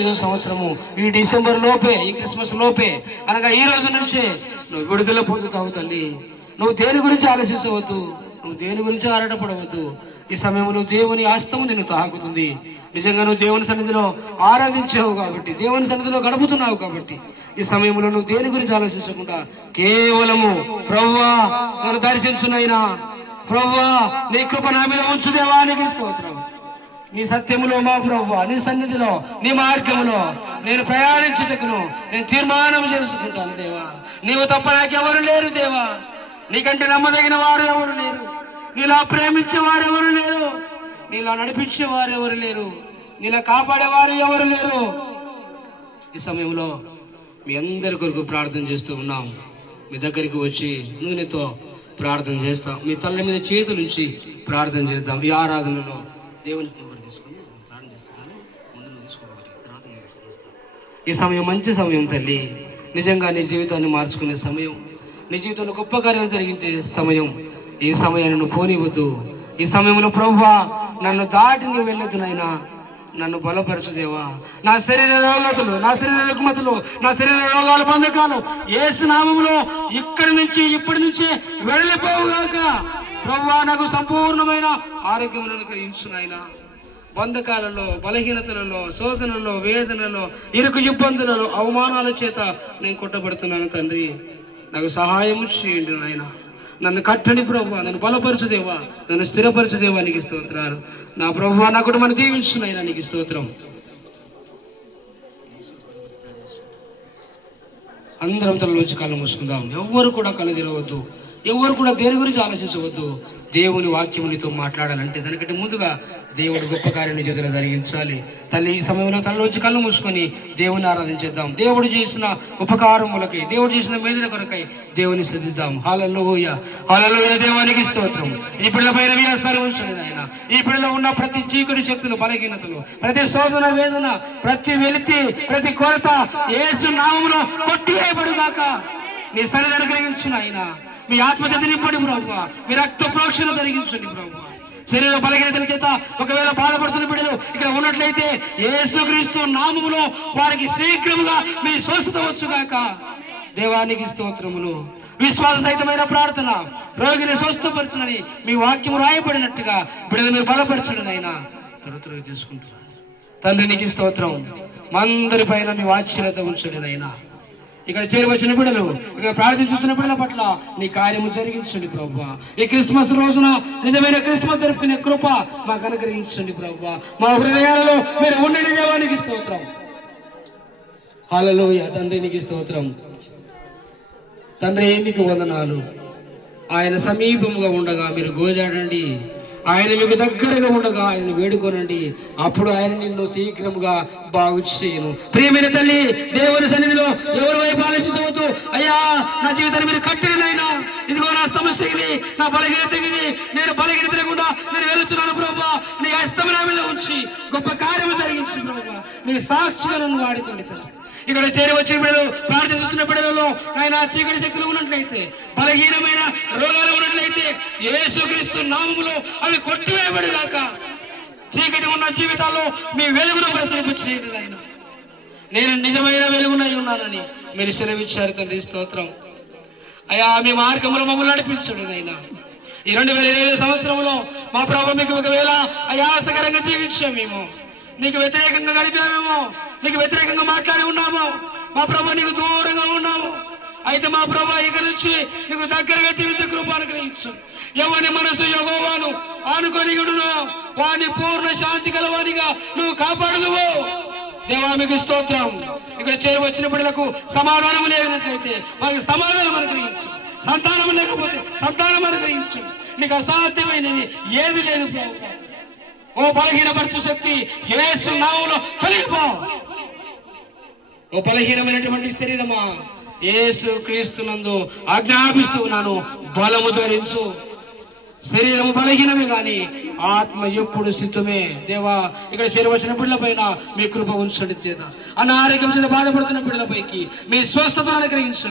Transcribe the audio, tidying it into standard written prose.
2025వ సంవత్సరము ఈ డిసెంబర్ లోపే, ఈ క్రిస్మస్ లోపే అనగా ఈ రోజు నుంచే నువ్వు విడుదల పొందుతావు తల్లి. నువ్వు దేని గురించి ఆలోచించవద్దు, నువ్వు దేని గురించి ఆరాటపడవద్దు. ఈ సమయంలో దేవుని హస్తము నిన్ను తాకుతుంది. నిజంగా నువ్వు దేవుని సన్నిధిలో ఆరాధించావు కాబట్టి, దేవుని సన్నిధిలో గడుపుతున్నావు కాబట్టి ఈ సమయంలో నువ్వు దేని గురించి ఆలోచించకుండా కేవలము ప్రభువా నన్ను దర్శించునైనా, ప్రభువా నీ కృప నా మీద ఉంచు దేవా, నీకు స్తోత్రం. నీ సత్యములో మా ప్రభువా, నీ సన్నిధిలో, నీ మార్గములో నేను ప్రయాణించుటకును నేను తీర్మానం చేసుకుంటాను దేవా. నీవు తప్ప నాకెవరు లేరు దేవా, నీకంటే నమ్మదగిన వారు ఎవరు లేరు, నీలా ప్రేమించే వారు ఎవరు లేరు, నీలా నడిపించే వారు ఎవరు లేరు, నీలా కాపాడేవారు ఎవరు లేరు. ఈ సమయంలో మీ అందరి కొరకు ప్రార్థన చేస్తూ ఉన్నాం. మీ దగ్గరికి వచ్చి నూనెతో ప్రార్థన చేస్తాం. మీ తల మీద చేతుల నుంచి ప్రార్థన చేద్దాం. ఈ ఆరాధనలో దేవుని తీసుకొని ప్రార్థన చేస్తాను. ఈ సమయం మంచి సమయం తల్లి, నిజంగా నీ జీవితాన్ని మార్చుకునే సమయం, నీ జీవితంలో గొప్ప కార్యాలు జరిగించే సమయం. ఈ సమయాన్ని నువ్వు పోనివద్దు. ఈ సమయంలో ప్రభువా నన్ను దాటి నువ్వు వెళ్ళొద్దు నాయనా, నన్ను బలపరచు దేవా. నా శరీర రోగాలు, నా శరీర రుగ్మతలు, నా శరీర రోగాల బంధకాలు యేసు నామములో ఇక్కడి నుంచి ఇప్పటి నుంచి వెళ్ళిపోవుగాక. ప్రభువా నాకు సంపూర్ణమైన ఆరోగ్యం అనుగ్రహించు నాయనా. బంధకాలలో, బలహీనతలలో, శోధనలో, వేదనలో, ఇరుకు ఇబ్బందులలో, అవమానాల చేత నేను కొట్టబడుతున్నాను తండ్రి. నాకు సహాయం చేయండి నాయన. నన్ను కట్టని ప్రభువా, నన్ను బలపరచుదేవా, నన్ను స్థిరపరచుదేవా, నీకు స్తోత్రాలు. నా ప్రభువా నా కుటుంబాన్ని దీవించునైనా నీకు స్తోత్రం. అందరం తలలోంచి కళ్ళు మూసుకుందాం. ఎవ్వరు కూడా కళ్ళు తెరవద్దు, ఎవరు కూడా దేని గురించి ఆలోచించవద్దు. దేవుని వాక్యం నీతో మాట్లాడాలంటే దానికంటే ముందుగా దేవుడు గొప్ప కార్యాన్ని చేతులు జరిగించాలి. తల్లి ఈ సమయంలో తనలోంచి కళ్ళు మూసుకొని దేవుని ఆరాధించేద్దాం. దేవుడు చేసిన ఉపకారములకై, దేవుడు చేసిన మేలుల కొరకై దేవుని శ్రద్ధిద్దాం. హల్లెలూయా, హల్లెలూయా. దేవానికి స్తోత్రం. ఈ పిల్లలపైన వ్యాసాలు ఉంచండి ఆయన. ఈ పిల్లలు ఉన్న ప్రతి చీకటి శక్తులు, బలహీనతలు, ప్రతి శోధన, వేదన, ప్రతి వెలితి, ప్రతి కొరత యేసు నామములో కొట్టివేయబడుగాక. నీ సన్నిధిని అనుగ్రహించును ఆయన. మీ ఆత్మచేత నింపండి ప్రభువా, మీ రక్త ప్రోక్షణ జరిగించండి ప్రభువా. శరీర బలహీనతల చేత ఒకవేళ బాధపడుతున్న బిడ్డలు ఇక్కడ ఉన్నట్లయితే యేసుక్రీస్తు నామములో వారికి శీఘ్రముగా మీ స్వస్థత వచ్చుగాక. దేవానికి స్తోత్రములు. విశ్వాస సహితమైన ప్రార్థన, రోగిని స్వస్థపరచునని మీ వాక్యము రాయబడినట్టుగా బిడ్డలు మీరు బలపరచునని అయినా త్వరగా చేసుకుంటున్నారు. తండ్రి నీకు స్తోత్రం. మందరి పైన మీ వాత్సల్యత ఉంచండి నైనా. ఇక్కడ చేరువచ్చిన బిడ్డలు, ఇక్కడ ప్రార్థిస్తున్న బిడ్డల పట్ల నీ కార్యము జరిగించండి ప్రభువా. ఈ క్రిస్మస్ రోజున నిజమైన క్రిస్మస్ జరుపుకునే కృప మాకు అనుగ్రహించండి ప్రభువా. మా హృదయాలలో మీరు ఉండండి దేవానికి స్తోత్రం. హల్లెలూయా. తండ్రి నీకు స్తోత్రం. తండ్రి నీకు వందనాలు. ఆయన సమీపముగా ఉండగా మీరు గోజాడండి, ఆయన మీకు దగ్గరగా ఉండగా ఆయన వేడుకోనండి, అప్పుడు ఆయన నిన్ను శీఘ్రముగా బాగు చేయను. ప్రియమైన తల్లి, దేవుని సన్నిధిలో ఎవరి వైపు ఆలోచించవద్దు. అయ్యా నా జీవితాన్ని మీరు కట్టినైనా, ఇదిగో నా సమస్య ఇది, నా బలహీనత ఇది, నేను బలహీన తిరగకుండా నేను వెళుతున్నాను ప్రభువా. నీ హస్తం నా మీద ఉంచి గొప్ప కార్యము జరిగించు ప్రభువా. నీ సాక్షిగా నన్ను వాడుకోండి. ఇక్కడ చేరి వచ్చిన బిడ్డలు, ప్రార్థిస్తున్న బిడ్డలలో ఆయన చీకటి శక్తులు ఉన్నట్లయితే, బలహీనమైన రోగాలు ఉన్నట్లయితే యేసుక్రీస్తు నామములో అవి కొట్టివేయబడిగాక. చీకటి ఉన్న జీవితాల్లో మీ వెలుగును ప్రసరింపచేయండి ఆయన. నేను నిజమైన వెలుగునై ఉన్నానని మీరు సెలవిచ్చారు తండ్రి. స్తోత్రం అయ్యా. మీ మార్గంలో మమ్మల్ని నడిపించండి నాయన. ఈ 2025 సంవత్సరంలో మా ప్రభువు మీకు ఒకవేళ అయాసకరంగా జీవించాం, మేము నీకు వ్యతిరేకంగా గడిపామేమో, నీకు వ్యతిరేకంగా మాట్లాడి ఉన్నాము, మా ప్రభు నీకు దూరంగా ఉన్నాము. అయితే మా ప్రభు ఇక నుంచి నీకు దగ్గరగా జీవించే కృప అనుగ్రహించు. ఎవరి మనసు యెహోవాను ఆనుకొని ఉండునో వాని పూర్ణ శాంతి గలవానిగా నువ్వు కాపాడుదువు. దేవా మీకు స్తోత్రం. ఇక్కడ చేరువచ్చిన బిడ్డలకు సమాధానం లేనట్లయితే వారికి సమాధానం అనుగ్రహించు. సంతానం లేకపోతే సంతానం అనుగ్రహించు. నీకు అసాధ్యమైనది ఏది లేదు ప్రభువా. ఓ బలహీనపరచు శక్తి యేసు నామములో తొలగిపో. ఓ బలహీనమైనటువంటి శరీరమా, యేసు క్రీస్తునందు ఆజ్ఞాపిస్తూ ఉన్నాను, బలము ధరించు. శరీరము బలహీనమే గాని ఆత్మ ఎప్పుడు సిద్ధమే. దేవా ఇక్కడ చేరవచ్చిన బిడ్డల పైన మీ కృప ఉంచండి. అనారోగ్యం చేత బాధపడుతున్న బిడ్డలపైకి మీ స్వస్థతను అనుగ్రహించండి.